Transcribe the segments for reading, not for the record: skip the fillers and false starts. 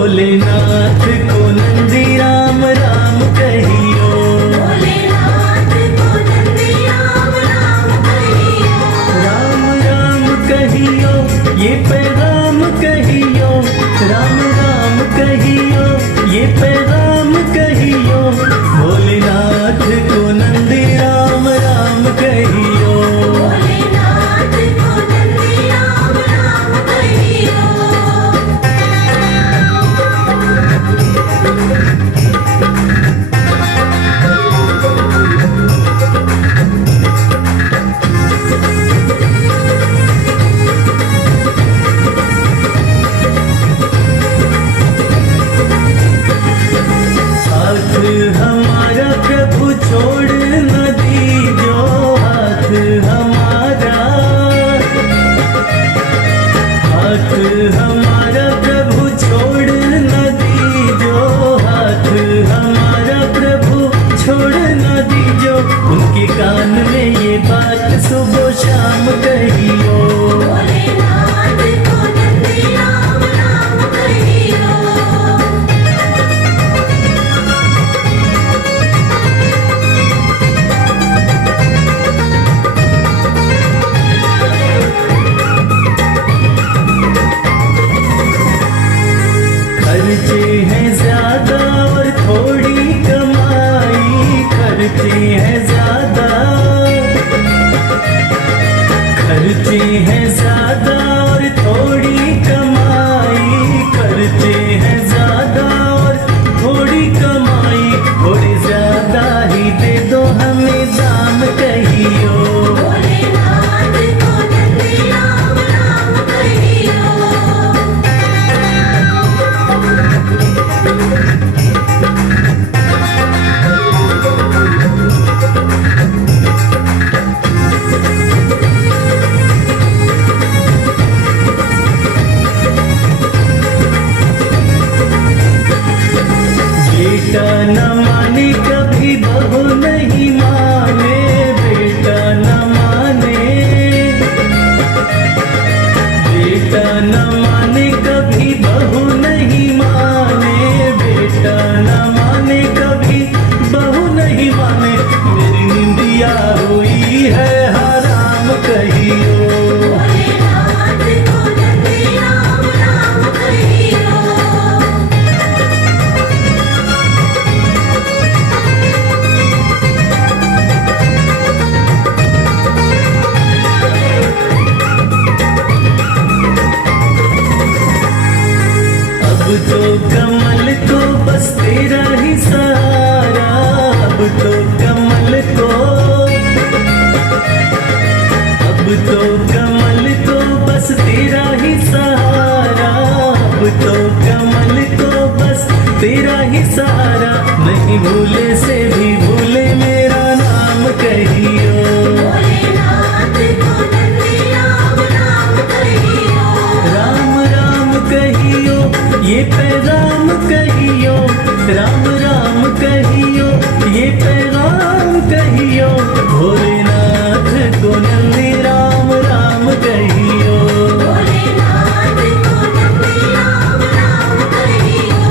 भोलेनाथ को नंदी राम राम कहियो। भोलेनाथ को नंदी राम राम कहियो। राम राम कहियो ये पैगाम कहियो। राम राम कहियो ये पैगाम कहियो। भोलेनाथ को नंदी राम राम कहियो। भोलेनाथ को नंदी राम राम कहियो। हाथ हमारा प्रभु छोड़ न दीजो। हाथ हमारा प्रभु छोड़ न दीजो। हाथ हमारा प्रभु छोड़ न दीजो। उनके कान में ये बात सुबह शाम कहियो। भोलेनाथ को नंदी राम राम कहियो। खर्चे हैं ज्यादा और थोड़ी कमाई। खर्चे हैं ज्यादा और थोड़ी कमाई। खर्चे हैं ज्यादा और थोड़ी कमाई। थोड़ी ज्यादा ही दे दो हमें दाम कहियो। भोलेनाथ को नंदी राम राम कहियो। बेटा न माने कभी बहू नहीं माने। बेटा न माने कभी बहू नहीं माने। बेटा न माने कभी बहू नहीं माने। मेरी निंदिया हुई है हराम कहियो। भोलेनाथ को नंदी राम राम कहियो। अब तो कमल को बस तेरा ही सहारा। अब तो कमल को बस तेरा ही सहारा। अब तो कमल को बस तेरा ही सहारा। नहीं भूले से भी भूले मेरा नाम कहियो। भोलेनाथ को नंदी राम राम कहियो। राम राम कहियो ये पैगाम कहियो। राम राम कहियो ये पैगाम कहियो। भोलेनाथ को नंदी राम राम कहियो। भोलेनाथ को नंदी राम राम कहियो।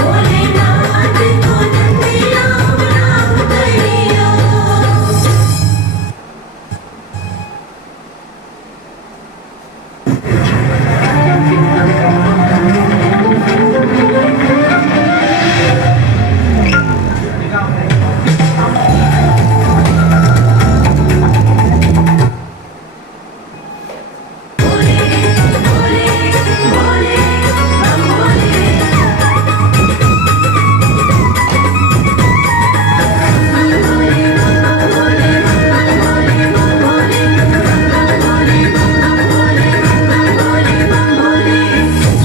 भोलेनाथ को नंदी राम राम कहियो।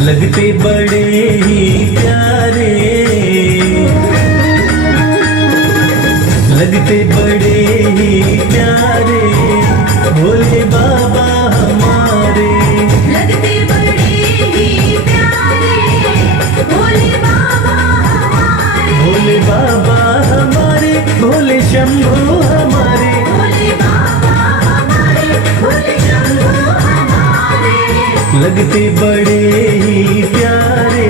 लगते बड़े ही प्यारे। लगते बड़े ही प्यारे। भोले बाबा हमारे। लगते बड़े ही प्यारे। भोले बाबा हमारे। भोले बाबा हमारे। भोले शंभू हमारे। भोले बाबा हमारे। भोले शंभू हमारे। लगते बड़े ही प्यारे।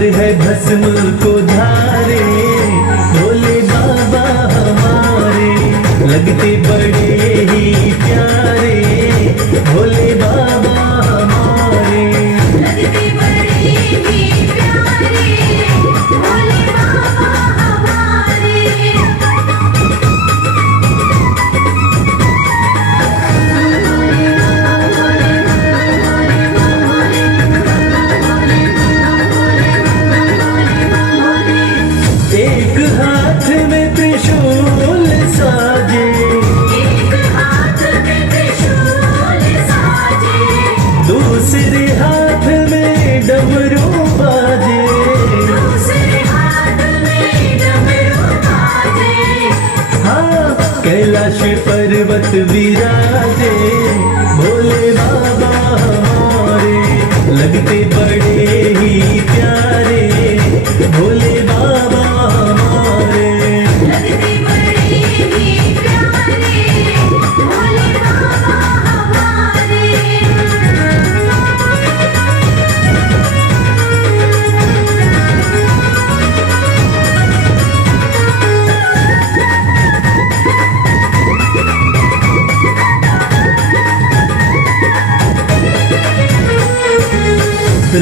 पर है भस्म को धारे, भोले बाबा हमारे लगते बड़े ही प्यारे, भोले बाबा हमारे। लगते बड़े ही प्यारे, भोले बाबा हमारे। एक हाथ में त्रिशूल साजे, एक हाथ में त्रिशूल साजे, दूसरे हाथ में डमरू बाजे, दूसरे हाथ में डमरू बाजे। हाँ कैलाश पर्वत विराजे, भोले बाबा हमारे लगते बड़े ही प्यारे, भोले बाबा हमारे। लगते बड़े ही प्यारे, भोले बाबा हमारे।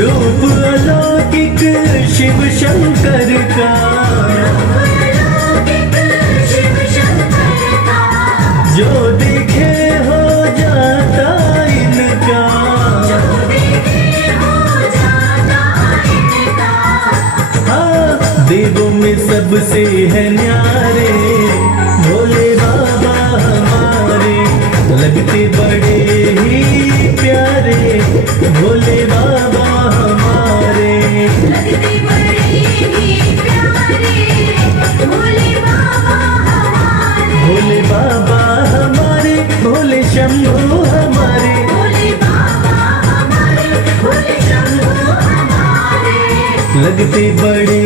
रूप अलौकिक शिव शंकर का, अलौकिक शिव शंकर का, जो देखे हो जाता इनका, जो देखे हो जाता इनका। हाँ देवों में सबसे है न्यारे, भोले बाबा हमारे लगते बड़े ही प्यारे, भोले बाबा हमारे। लगते बड़े ही प्यारे, भोले बाबा हमारे। भोले बाबा हमारे, भोले शंभू हमारे, भोले बाबा हमारे, भोले शंभू हमारे। लगते बड़े